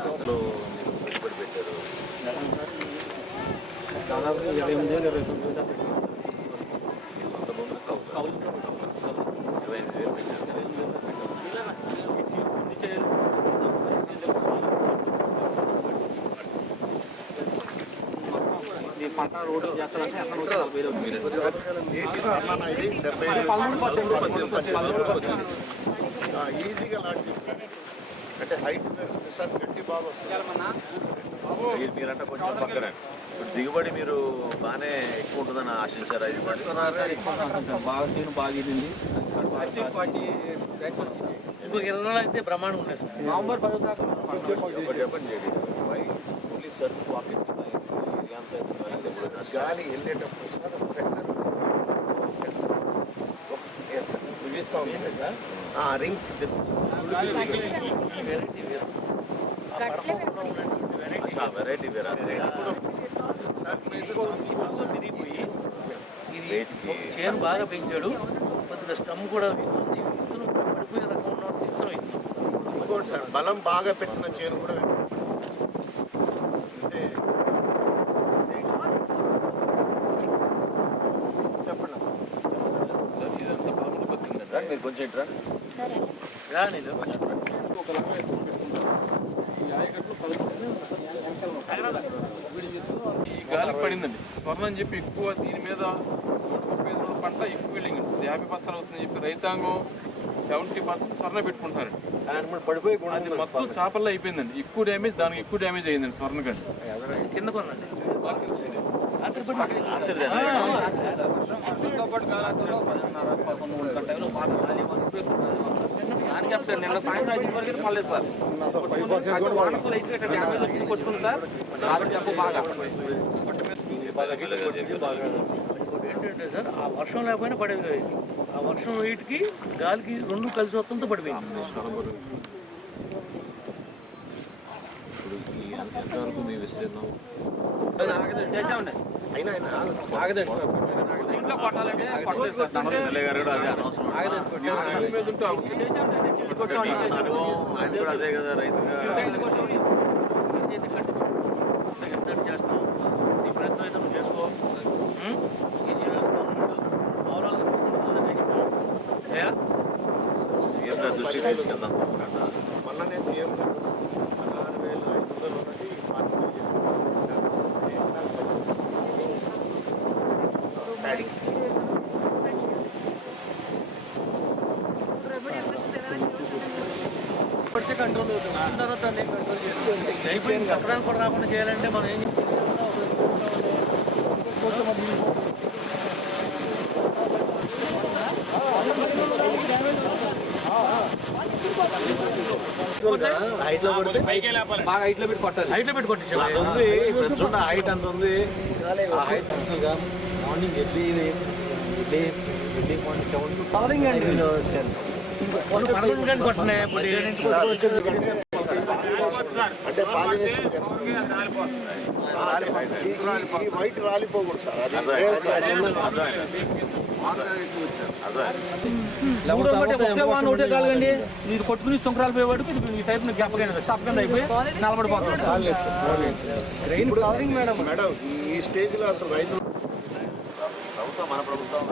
ఇంట్లో మీరు పెట్టుబడి పెట్టారు దాదాపు ఇరవై ఎనిమిది ఇరవై తొమ్మిది దాకా కౌలు ఇరవై ఎనిమిది వేలు పెట్టారు ఈ పంట రోడ్డు చేస్తారంటే అక్కడ నలభై అవుతుంది. ఈజీగా లాంటి సార్ అంటే హైట్ సార్ గట్టి బాగా వస్తుంది మీరంటే కొంచెం పక్కన ఇప్పుడు దిగుబడి మీరు బాగానే ఎక్కువ ఉంటుందని ఆశించారు ఐదు సార్లు బాగా తీరు బాగా ఇది ఇంకొక ఇరవై రోజులు అయితే బ్రహ్మాండం ఉన్నాయి సార్ నవంబర్ పదో దాకా ఒకటి చెప్పండి ఓన్లీ గాలి వెళ్ళేటప్పుడు సార్ ప్రెషర్ చూపిస్తా ఉంది. సార్? ఆ రింగ్స్ వెరైటీ వేరు. ఇది చేను బాగా పెంచాడు. కొద్దిగా స్టమ్ కూడా విత్తనం పడిపోయే రకం ఉన్న విత్తనం ఇది. ఇంకోటి సార్ బలం బాగా పెట్టిన చేను కూడా అంటే చెప్పండి సార్ ఇదంతా బాగుంది బతికిందండి రండి మీరు కొంచెం ఇటు రండి సరే. రాణిలో ఈ గాలి పడిందండి. స్వర్ణం అని చెప్పి ఎక్కువ దీని మీద నూట ముప్పై పంట ఎక్కువ వెళ్ళింది యాభై బస్తాలు అవుతుందని చెప్పి రైతాంగం సెవెంటీ పర్సెంట్ స్వర్ణ పెట్టుకుంటారు పడిపోయి అది మొత్తం చేపల్లో అయిపోయిందండి ఎక్కువ డ్యామేజ్ దానికి ఎక్కువ డ్యామేజ్ అయ్యిందండి స్వర్ణ కంటే కింద కొనండి నిన్న సాయంత్రం ఐదు వరకు పర్లేదు సార్ కొట్టుకుని వానకు లైట్గా ఇట్లా డ్యామేజ్ రాత్రి దెబ్బ బాగా ఏంటంటే సార్ ఆ వర్షం లేకపోయినా పడేది కాదు ఇది. ఆ వర్షం వీటికి గాలికి రెండు కలిసి వస్తుందో పడిపోయింది ఎంతవరకు మీ విస్తీర్ణం ఇంట్లో కొట్టాలంటే కొట్టలేదు సార్ ఎమ్మెల్యే గారు కూడా అదే అనవసరం అవసరం. అనుభవం ఆయన కూడా అదే కదా రైతుగా గారి దృష్టికి తీసుకెళ్దాం. మొన్ననే సీఎం గారు పదహారు వేల ఐదు వందలు ఉన్నది పార్టీ చేసుకున్నారు ప్యాడీ పడితే కంట్రోల్ అవుతుంది తర్వాత దాన్ని కంట్రోల్ చేయాలి అయిపోయింది పక్కడానికి కూడా రాకుండా చేయాలంటే మనం ఏం బాగా హైట్లో పెట్టి కొట్టాలి హైట్లో పెట్టి కొట్టించాలి అది ఉంది ఇప్పుడు చూడండి హైట్ అంత ఉంది ఆ height morning morning seven to covering అండి అంటే వైట్ రాలిపోకూడదు సార్? అది ఒకే వాన్ ఒకటే కాలండి మీరు కొట్టుకుని సుంకరాలు పోయేవాడికి ఈ టైప్ గ్యాప్ స్టాప్ కింద అయిపోయి నిలబడిపోతుంది మేడం మేడం ఈ స్టేజ్లో అసలు రైతులు ప్రభుత్వం మన ప్రభుత్వం